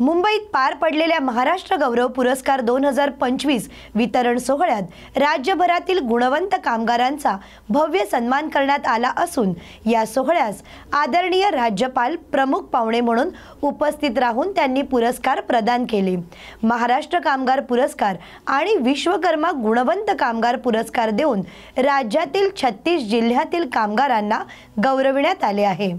मुंबईत पार पडलेल्या महाराष्ट्र गौरव पुरस्कार 2025 वितरण सोहळ्यात राज्यभरातील गुणवंत कामगारांचा भव्य सन्मान करण्यात आला असून या सोहळ्यास आदरणीय राज्यपाल प्रमुख पाहुणे म्हणून उपस्थित राहून त्यांनी पुरस्कार प्रदान केले। महाराष्ट्र कामगार पुरस्कार आणि विश्वकर्मा गुणवंत कामगार पुरस्कार देऊन राज्यातील 36 जिल्ह्यातील कामगारांना गौरविण्यात आले आहे।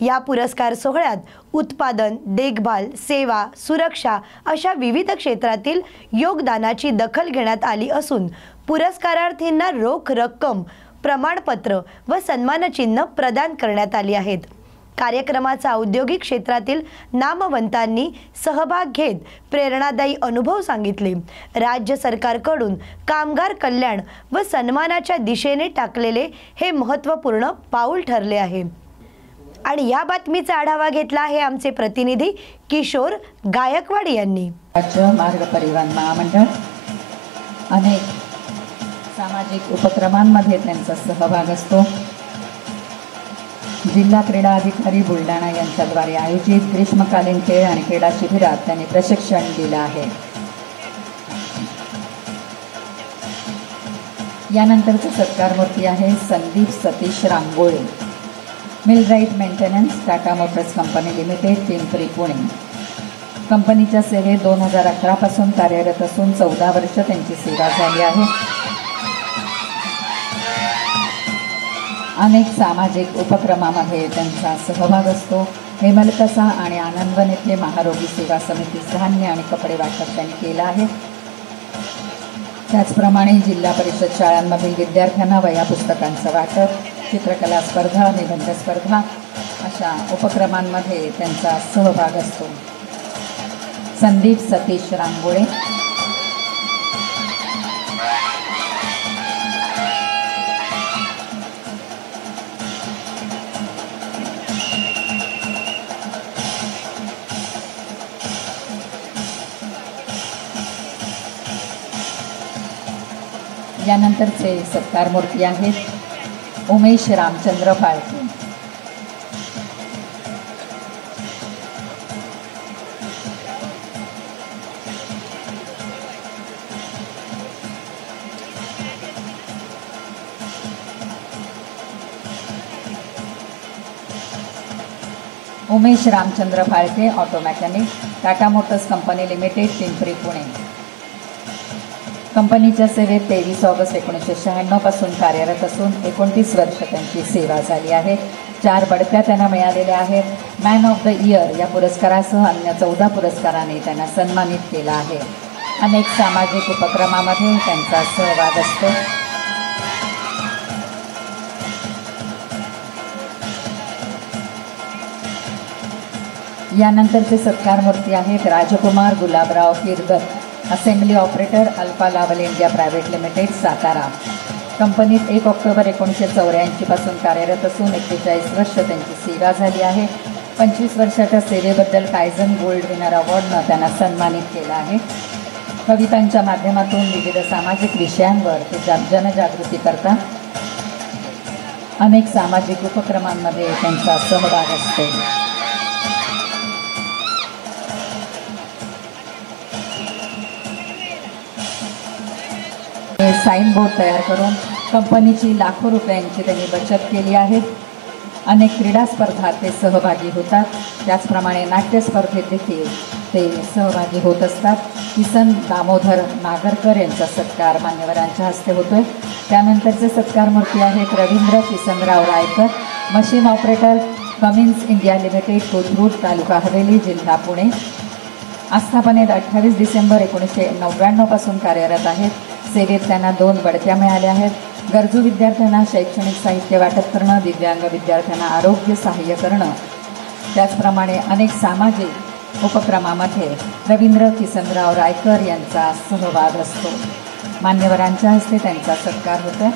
या पुरस्कार सोहळ्यात उत्पादन, देखभाल, सेवा, सुरक्षा अशा विविध क्षेत्रातील योगदानाची दखल घेण्यात आली असून पुरस्कारार्थींना रोख रक्कम, प्रमाणपत्र व सन्मानचिन्ह प्रदान करण्यात आली आहेत। कार्यक्रमाचा औद्योगिक क्षेत्रातील नामवंतांनी सहभाग घेत प्रेरणादायी अनुभव सांगितले। राज्य सरकारकडून कामगार कल्याण व सन्मानाच्या दिशेने टाकलेले हे महत्त्वपूर्ण पाऊल ठरले आहे। आणि या बातमीचा आढावा घेतला आहे आमचे प्रतिनिधी किशोर गायकवाड यांनी। राज्य मार्ग परिवहन महामंडळ अनेक सामाजिक उपक्रमांमध्ये त्यांचा सहभाग असतो। जिल्हा क्रीडा अधिकारी बुलढाणा यांच्याद्वारे आयोजित ग्रीष्मकालीन खेळ आणि क्रीडा शिबिरात त्यांनी प्रशिक्षण दिलं आहे। यानंतरचे सत्कारमूर्ती आहे Sandeep Satish Rangole, millwright maintenance, Tata Motors company limited, Pimpri, Pune. कंपनीच्या सेवेत 2011 पासून कार्यरत असून 14 वर्ष त्यांची सेवा झाली आहे। अनेक सामाजिक उपक्रमामध्ये त्यांचा सहभाग असतो। हेमलकसा आणि आनंदवन येथे महारोगी सेवा समितीस धान्य आणि कपडे वाटप त्यांनी केलं आहे। त्याचप्रमाणे जिल्हा परिषद शाळांमधील विद्यार्थ्यांना वह्या पुस्तकांचं वाटप, चित्रकला स्पर्धा, निबंध स्पर्धा अशा उपक्रमांमध्ये त्यांचा सहभाग असतो। संदीप सतीश रांगोळे यानंतरचे सत्कारमूर्ती आहेत Umesh Ramchandra Phalke, Umesh Ramchandra Phalke, auto mechanic, Tata Motors company limited, Pimpri, Pune. कंपनीच्या सेवेत 23 ऑगस्ट 1996 पासून कार्यरत असून 29 वर्ष त्यांची सेवा झाली आहे। 4 बढत्या त्यांना मिळालेल्या आहेत। मॅन ऑफ द इयर या पुरस्कारासह अन्य 14 पुरस्कारांनी त्यांना सन्मानित केलं आहे। अनेक सामाजिक उपक्रमामध्ये त्यांचा सहभाग असतो। यानंतरचे सत्कारमूर्ती आहेत Rajkumar Gulabrao Kirgat, assembly operator, Alfa Laval India private limited, Satara. कंपनीत 1 ऑक्टोबर 1984 पासून कार्यरत असून 41 वर्ष त्यांची सेवा झाली आहे। 25 वर्षाच्या सेवेबद्दल कायझन गोल्ड विनर अवॉर्डनं त्यांना सन्मानित केलं आहे। कवितांच्या माध्यमातून विविध सामाजिक विषयांवर ते जनजागृती करतात। अनेक सामाजिक उपक्रमांमध्ये त्यांचा सहभाग असतो। साइन बोर्ड तयार करून कंपनीची लाखो रुपयांची त्यांनी बचत केली आहे। अनेक क्रीडा स्पर्धात ते सहभागी होतात। त्याचप्रमाणे नाट्य स्पर्धेत देखील ते सहभागी होत असतात। किसन दामोदर नागरकर यांचा सत्कार मान्यवरांच्या हस्ते होतोय। त्यानंतरचे सत्कारमूर्ती आहेत Ravindra Kisanrao Raykar, machine operator, Cummins India limited, Kothrud, taluka Haveli, जिल्हा पुणे। आस्थापनेत 28 डिसेंबर 1999 पासून कार्यरत आहेत। सेवेत त्यांना 2 बढत्या मिळाल्या आहेत। गरजू विद्यार्थ्यांना शैक्षणिक साहित्य वाटप करणं, दिव्यांग विद्यार्थ्यांना आरोग्य सहाय्य करणं, त्याचप्रमाणे अनेक सामाजिक उपक्रमामध्ये रवींद्र किसनराव रायकर यांचा सहभाग असतो। मान्यवरांच्या हस्ते त्यांचा सत्कार होतो।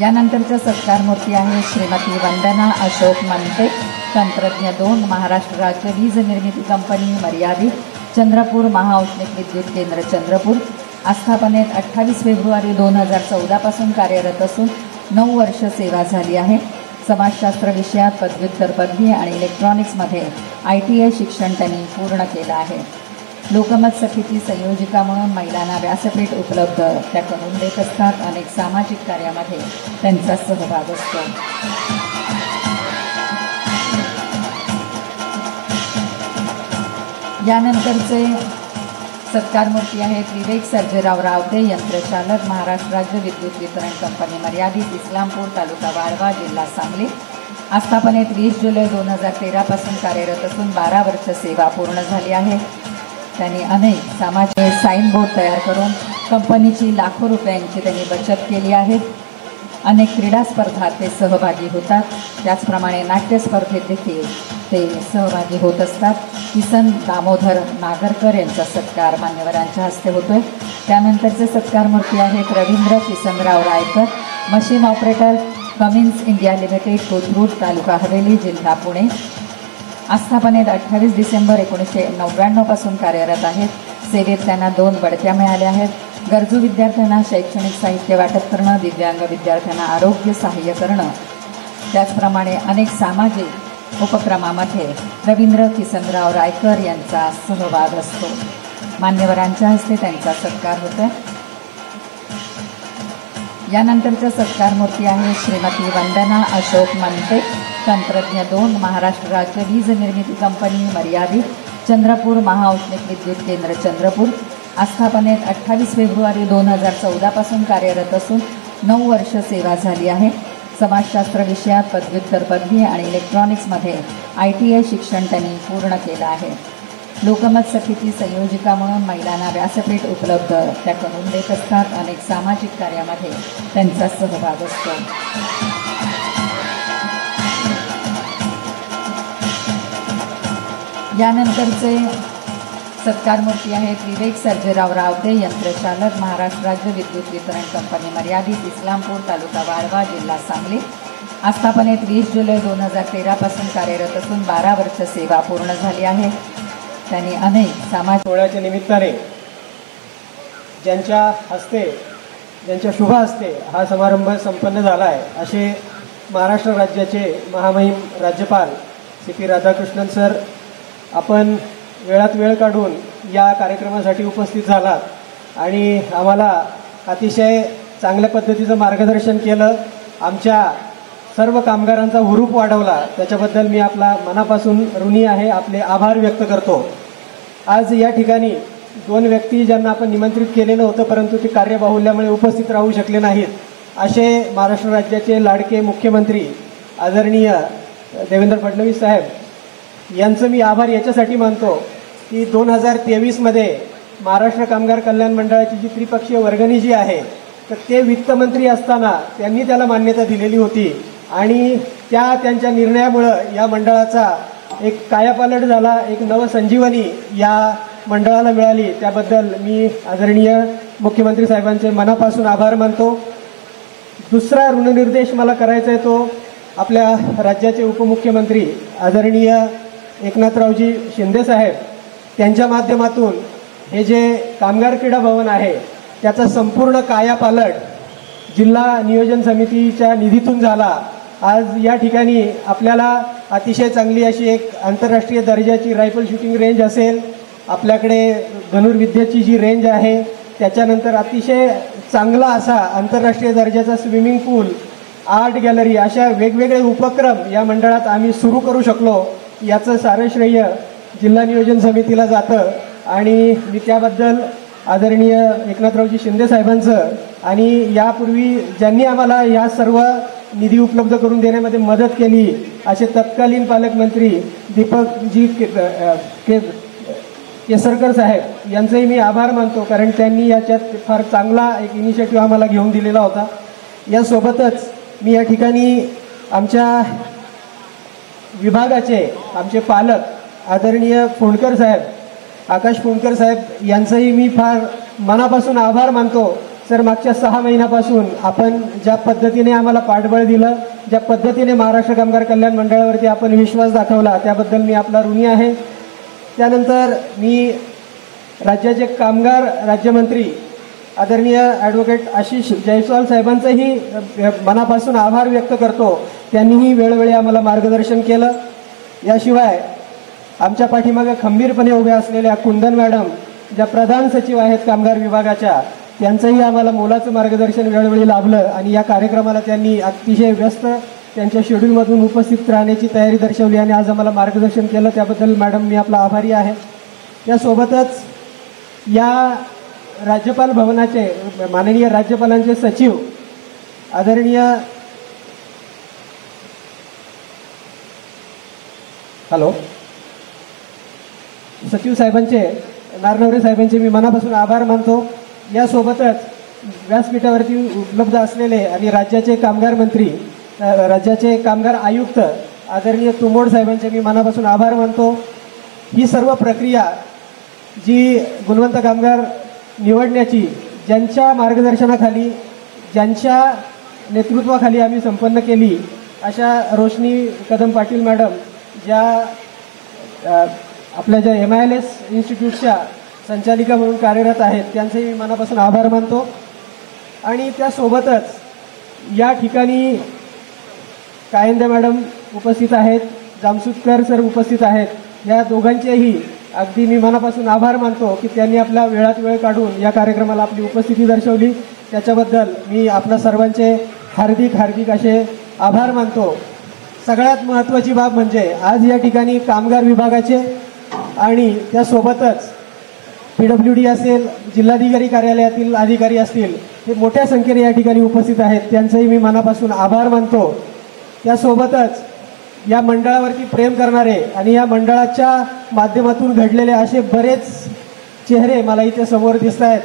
यानंतरचा सत्कारमूर्ती आहे श्रीमती वंदना अशोक मनते, तंत्रज्ञ 2, महाराष्ट्र राज्य वीज निर्मिती कंपनी मर्यादित, चंद्रपूर, महाऔष्णिक विद्युत केंद्र, चंद्रपूर। आस्थापनेत 28 फेब्रुवारी 2014 पासून कार्यरत असून 9 वर्ष सेवा झाली आहे। समाजशास्त्र विषयात पदव्युत्तर पदवी आणि इलेक्ट्रॉनिक्समध्ये ITI शिक्षण त्यांनी पूर्ण केलं आहे. लोकमत समिती संयोजिका म्हणून महिलांना व्यासपीठ उपलब्ध त्या करून देत असतात. अनेक सामाजिक कार्यामध्ये त्यांचा सहभाग असतो. यानंतरचे सत्कारमूर्ती आहेत विवेक सर्जेराव रावते, यंत्रचालक, महाराष्ट्र राज्य विद्युत वितरण कंपनी मर्यादित, इस्लामपूर, तालुका वाळवा, जिल्हा सांगली. आस्थापनेत 20 जुलै 2013 पासून कार्यरत असून 12 वर्ष सेवा पूर्ण झाली आहे. त्यांनी अनेक सामाजिक साईनबोर्ड तयार करून कंपनीची लाखो रुपयांची त्यांनी बचत केली आहे. अनेक क्रीडा स्पर्धात ते सहभागी होतात. त्याचप्रमाणे नाट्य स्पर्धेत देखील ते सहभागी होत असतात. किसन दामोदर नागरकर यांचा सत्कार मान्यवरांच्या हस्ते होतोय. त्यानंतरचे सत्कारमूर्ती आहेत Ravindra Kisanrao Raykar, machine operator, Cummins India limited, Kothrud, taluka Haveli, जिल्हा पुणे. आस्थापनेत 28 डिसेंबर 1999 पासून कार्यरत आहेत. सेवेत त्यांना 2 बढत्या मिळाल्या आहेत. गरजू विद्यार्थ्यांना शैक्षणिक साहित्य वाटप करणं, दिव्यांग विद्यार्थ्यांना आरोग्य सहाय्य करणं, त्याचप्रमाणे अनेक सामाजिक उपक्रमामध्ये रवींद्र किसनराव रायकर यांचा सहभाग असतो. मान्यवरांच्या हस्ते त्यांचा सत्कार होतो. यानंतरच्या सत्कारमूर्ती आहे श्रीमती वंदना अशोक मनते, तंत्रज्ञ 2, महाराष्ट्र राज्य वीज निर्मिती कंपनी मर्यादित, चंद्रपूर, महाऔष्णिक विद्युत केंद्र चंद्रपूर. आस्थापनेत 28 फेब्रुवारी 2014 पासून कार्यरत असून 9 वर्ष सेवा झाली आहे. समाजशास्त्र विषयात पदव्युत्तर पदवी आणि इलेक्ट्रॉनिक्समध्ये ITI शिक्षण त्यांनी पूर्ण केलं आहे. लोकमत समिती संयोजिका म्हणून महिलांना व्यासपीठ उपलब्ध त्या करून देत असतात. अनेक सामाजिक कार्यामध्ये त्यांचा सहभाग असतो. यानंतरचे सत्कारमूर्ती आहेत विवेक सर्जेराव रावते, यंत्रचालक, महाराष्ट्र राज्य विद्युत वितरण कंपनी मर्यादित, इस्लामपूर, तालुका वाळवा, जिल्हा सांगली. आस्थापनेत 20 जुलै 2013 पासून कार्यरत असून 12 वर्ष सेवा पूर्ण झाली आहे. त्यांनी अनेक सामाजिक सोहळ्याच्या निमित्ताने ज्यांच्या शुभ हस्ते हा समारंभ संपन्न झाला आहे असे महाराष्ट्र राज्याचे महामहिम राज्यपाल CP राधाकृष्णन सर, आपण वेळात वेळ काढून या कार्यक्रमासाठी उपस्थित झालात आणि आम्हाला अतिशय चांगल्या पद्धतीचं मार्गदर्शन केलं. आमच्या सर्व कामगारांचा हुरूप वाढवला. त्याच्याबद्दल मी आपला मनापासून ऋणी आहे, आपले आभार व्यक्त करतो. आज या ठिकाणी 2 व्यक्ती ज्यांना आपण निमंत्रित केलेलं होतं परंतु ते कार्यबाहुल्यामुळे उपस्थित राहू शकले नाहीत, असे महाराष्ट्र राज्याचे लाडके मुख्यमंत्री आदरणीय देवेंद्र फडणवीस साहेब यांचं मी आभार याच्यासाठी मानतो की 2023मध्ये महाराष्ट्र कामगार कल्याण मंडळाची जी त्रिपक्षीय वर्गणी जी आहे तर ते वित्तमंत्री असताना त्यांनी त्याला मान्यता दिलेली होती आणि त्यांच्या निर्णयामुळं या मंडळाचा एक कायापालट झाला, एक नवसंजीवनी या मंडळाला मिळाली. त्याबद्दल मी आदरणीय मुख्यमंत्री साहेबांचे मनापासून आभार मानतो. दुसरा ऋणनिर्देश मला करायचा आहे तो आपल्या राज्याचे उपमुख्यमंत्री आदरणीय एकनाथरावजी शिंदे साहेब त्यांच्या माध्यमातून हे जे कामगार क्रीडा भवन आहे त्याचा संपूर्ण कायापालट जिल्हा नियोजन समितीच्या निधीतून झाला. आज या ठिकाणी आपल्याला अतिशय चांगली अशी एक आंतरराष्ट्रीय दर्जाची रायफल शूटिंग रेंज असेल, आपल्याकडे धनुर्विद्येची जी रेंज आहे, त्याच्यानंतर अतिशय चांगला असा आंतरराष्ट्रीय दर्जाचा स्विमिंग पूल, आर्ट गॅलरी अशा वेगवेगळे उपक्रम या मंडळात आम्ही सुरू करू शकलो. याचं सारं श्रेय जिल्हा नियोजन समितीला जातं आणि मी त्याबद्दल आदरणीय एकनाथरावजी शिंदे साहेबांचं आणि यापूर्वी ज्यांनी आम्हाला या सर्व निधी उपलब्ध करून देण्यामध्ये मदत केली असे तत्कालीन पालकमंत्री दीपकजी केसरकर साहेब यांचेही मी आभार मानतो, कारण त्यांनी याच्यात फार चांगला एक इनिशिएटिव्ह आम्हाला घेऊन दिलेला होता. यासोबतच मी या ठिकाणी आमच्या विभागाचे आमचे पालक आदरणीय फोंडकर साहेब, आकाश फोंडकर साहेब यांचंही मी फार मनापासून आभार मानतो. सर, मागच्या 6 महिन्यापासून आपण ज्या पद्धतीने आम्हाला पाठबळ दिलं, ज्या पद्धतीने महाराष्ट्र कामगार कल्याण मंडळावरती आपण विश्वास दाखवला त्याबद्दल मी आपला ऋणी आहे. त्यानंतर मी राज्याचे कामगार राज्यमंत्री आदरणीय ॲडव्होकेट आशिष जयस्वाल साहेबांचंही मनापासून आभार व्यक्त करतो. त्यांनीही वेळोवेळी आम्हाला मार्गदर्शन केलं. याशिवाय आमच्या पाठीमागे खंबीरपणे उभ्या असलेल्या कुंदन मॅडम, ज्या प्रधान सचिव आहेत कामगार विभागाच्या, त्यांचंही आम्हाला मोलाचं मार्गदर्शन वेळोवेळी लाभलं आणि या कार्यक्रमाला त्यांनी अतिशय व्यस्त त्यांच्या शेड्यूलमधून उपस्थित राहण्याची तयारी दर्शवली आणि आज आम्हाला मार्गदर्शन केलं. त्याबद्दल मॅडम मी आपला आभारी आहे. यासोबतच या राज्यपाल भवनाचे माननीय राज्यपालांचे सचिव आदरणीय सचिव साहेबांचे, नारनवरे साहेबांचे मी मनापासून आभार मानतो. यासोबतच व्यासपीठावरती उपलब्ध असलेले आणि राज्याचे कामगार मंत्री, राज्याचे कामगार आयुक्त आदरणीय तुमोड साहेबांचे मी मनापासून आभार मानतो. ही सर्व प्रक्रिया जी गुणवंत कामगार निवडण्याची, ज्यांच्या मार्गदर्शनाखाली, ज्यांच्या नेतृत्वाखाली आम्ही संपन्न केली, अशा रोशनी कदम पाटील मॅडम, ज्या आपल्या ज्या MILS इन्स्टिट्यूटच्या संचालिका म्हणून कार्यरत आहेत, त्यांचे मी मनापासून आभार मानतो. आणि त्यासोबतच या ठिकाणी कायंदे मॅडम उपस्थित आहेत, जामसुदकर सर उपस्थित आहेत. या दोघांचेही अगदी मी मनापासून आभार मानतो की त्यांनी आपल्या वेळात वेळ काढून या कार्यक्रमाला आपली उपस्थिती दर्शवली. त्याच्याबद्दल मी आपल्या सर्वांचे हार्दिक असे आभार मानतो. सगळ्यात महत्त्वाची बाब म्हणजे आज या ठिकाणी कामगार विभागाचे आणि त्यासोबतच PWD असेल, जिल्हाधिकारी कार्यालयातील अधिकारी असतील, हे मोठ्या संख्येने या ठिकाणी उपस्थित आहेत. त्यांचंही मी मनापासून आभार मानतो. त्यासोबतच या मंडळावरती प्रेम करणारे आणि या मंडळाच्या माध्यमातून घडलेले असे बरेच चेहरे मला इथे समोर दिसत आहेत.